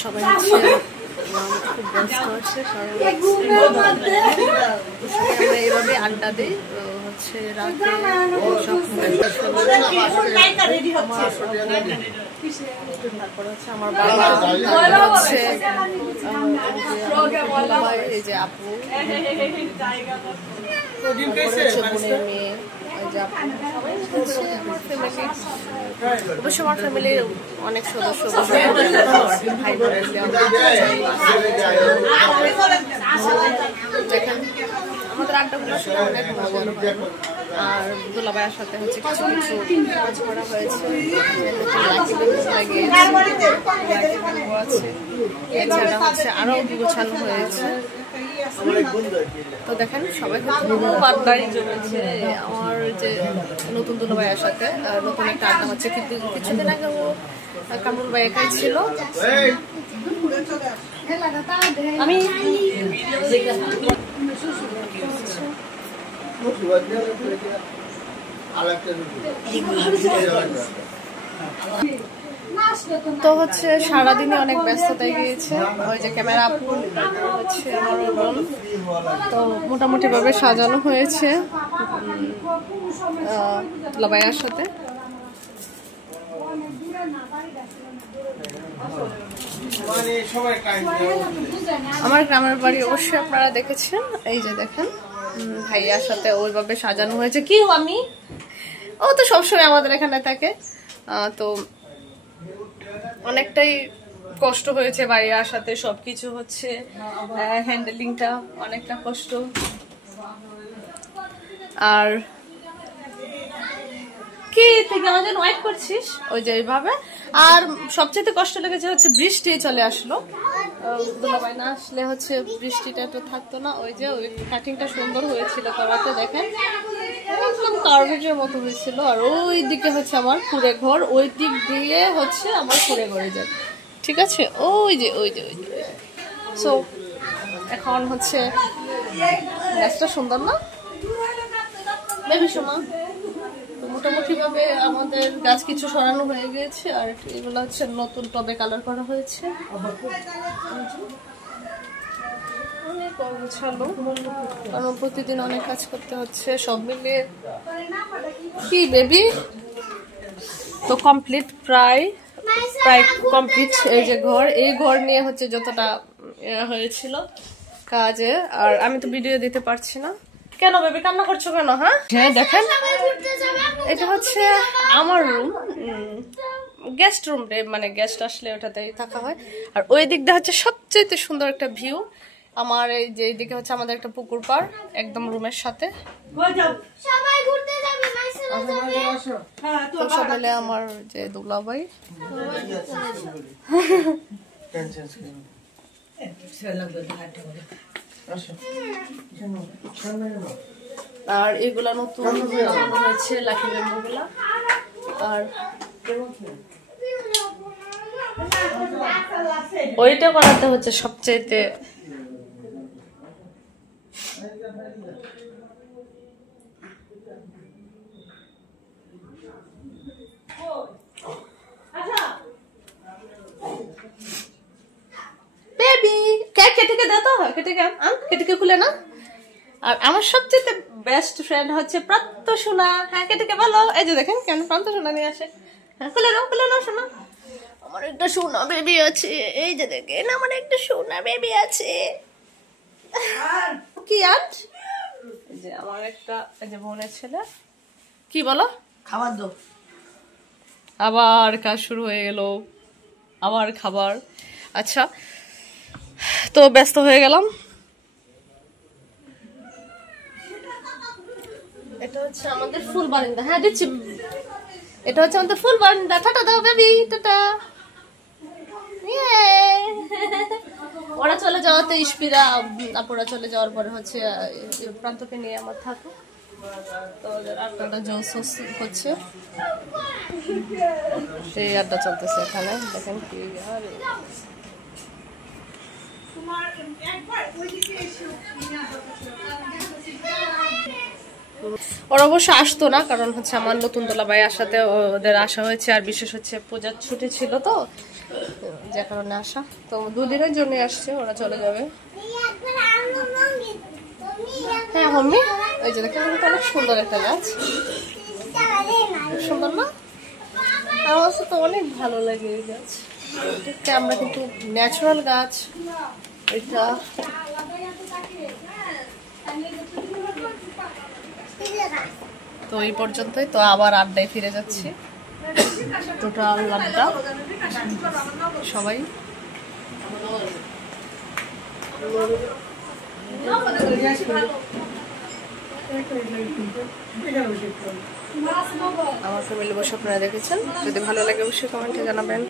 সবাই হচ্ছে খুব ব্যস্ত হচ্ছে, আমরা এইভাবে আড্ডা দিই হচ্ছে রাতে। তারপরে হচ্ছে আমার বাবা, হচ্ছে এই যে আপু, বোনের মেয়ে, অবশ্য আমার ফ্যামিলির অনেক সদস্য, ভাই বোন। দেখেন আমাদের আড্ডাগুলো আসলে অনেক ভালো। আর দুলাভাইয়ের সাথে হচ্ছে কিছু কিছু কাজ করা হয়েছে, এছাড়া হচ্ছে আরো গোছানো হয়েছে। তো দেখেন সবাই খুব আড্ডাই জমেছে আমার যে নতুন দুলাভাইয়ের সাথে। নতুন একটা আড্ডা হচ্ছে, কিন্তু কিছুদিন আগে কামরুল ভাই একাই ছিল। আমি তো হচ্ছে সারাদিনে অনেক ব্যস্ততায় গিয়েছে। ওই যে ক্যামেরা আপু হচ্ছে আমার বোন। তো মোটামুটি ভাবে সাজানো হয়েছে দুলাভাইয়ের সাথে। আমার গ্রামের বাড়ি অবশ্যই আপনারা দেখেছেন। এই যে দেখেন ভাইয়ার সাথে ওইভাবে সাজানো হয়েছে। কি আমি ও তো সবসময় আমাদের এখানে থাকে। তো অনেকটাই কষ্ট হয়েছে ভাইয়ার সাথে, সবকিছু হচ্ছে হ্যান্ডেলিংটা অনেকটা কষ্ট। আর কি থেকে আমার জন্য ওয়েট করছিস ওই যে এইভাবে। আর সবচেয়ে কষ্ট লেগেছে হচ্ছে বৃষ্টি চলে আসলো। দুলাভাই না আসলে হচ্ছে বৃষ্টিটা তো থাকতো না। ওই যে ওই কাটিংটা সুন্দর হয়েছিল করাতে, দেখেন একদম কার্ভেটের মতো হয়েছিল। আর ওই দিকে হচ্ছে আমার কুড়ে ঘর, ওই দিক দিয়ে হচ্ছে আমার কুড়ে ঘরে যায়, ঠিক আছে? ওই যে ওই যে ওই যে সো এখন হচ্ছে গাছটা সুন্দর না বেবি সোমা? মোটামুটি ভাবে আমাদের গাছ কিছু সরানো হয়ে গিয়েছে। আর এগুলো হচ্ছে নতুন টবে কালার করা হয়েছে। অনেক গোছালো, কারণ প্রতিদিন অনেক কাজ করতে হচ্ছে। সব মিলিয়ে কি বেবি তো কমপ্লিট, প্রায় কমপ্লিট। এই যে ঘর, এই ঘর নিয়ে হচ্ছে যতটা হয়েছিল কাজে। আর আমি তো ভিডিও দিতে পারছি না। কেন বেবি কান্না করছো কেন? হ্যাঁ দেখেন এটা হচ্ছে আমার রুম, গেস্ট রুম রে, মানে গেস্ট আসলে ওটাতেই থাকা হয়। আর ওই দিকটা হচ্ছে সবচেয়ে সুন্দর একটা ভিউ আমার। এই যে এইদিকে হচ্ছে আমাদের একটা পুকুর পাড় একদম রুমের সাথে। সব মিলে আমার যে দুলাভাই আর এগুলা নতুন হয়েছে লাকি বেম্বুগুলা। আর ওইটা করাতে হচ্ছে সবচেয়ে বেবি কেটে দাও তো, কেটে খুলে না। আর আমার সবচেয়ে বেস্ট ফ্রেন্ড হচ্ছে প্রান্ত সোনা। হ্যাঁ কেটে বলো। এই যে দেখেন কেন প্রান্ত সোনা নিয়ে আসে। হ্যাঁ খুলে নাও সোনা। আমার একটা সোনা বেবি আছে, এই যে দেখেন আমার একটা সোনা বেবি আছে। কি আজ এই যে আমার একটা এই যে বোনের ছেলে। কি বলো? খাবার দাও। আবার কাজ শুরু হয়ে গেল, আবার খাবার। আচ্ছা তো ব্যস্ত হয়ে গেলাম। এটা হচ্ছে আমাদের ফুল বারান্দা। হ্যাঁ দিচ্ছি। এটা হচ্ছে আমাদের ফুল বারান্দা। টাটা দাও বেবি, টাটা। ওরা চলে যাওয়াতে ইস্পিরা আপুরা চলে যাওয়ার পরে হচ্ছে প্রান্তকে নিয়ে আমার থাকো। তো ওদের আড্ডাটা জোস হচ্ছে, সেই আড্ডা চলতেছে এখানে। দেখেন কি ওরা অবশ্য আসতো না, কারণ হচ্ছে আমার নতুন দুলাভাই আসাতে ওদের আসা হয়েছে, আর বিশেষ হচ্ছে পূজার ছুটি ছিল তো, যে কারণে আসা। তো 2 দিনের জন্য আসছে, ওরা চলে যাবে। হ্যাঁ মাম্মি, ওই যে দেখেন অনেক সুন্দর একটা গাছ, সুন্দর না? আমার কাছে তো অনেক ভালো লাগে এই গাছ। আমরা কিন্তু ন্যাচারাল গাছ এটা। তো এই পর্যন্তই, তো আবার আড্ডায় ফিরে যাচ্ছি। টোটাল আড্ডা সবাই। আমার ফ্যামিলি বসে আপনারা দেখেছেন, যদি ভালো লাগে অবশ্যই কমেন্টে জানাবেন।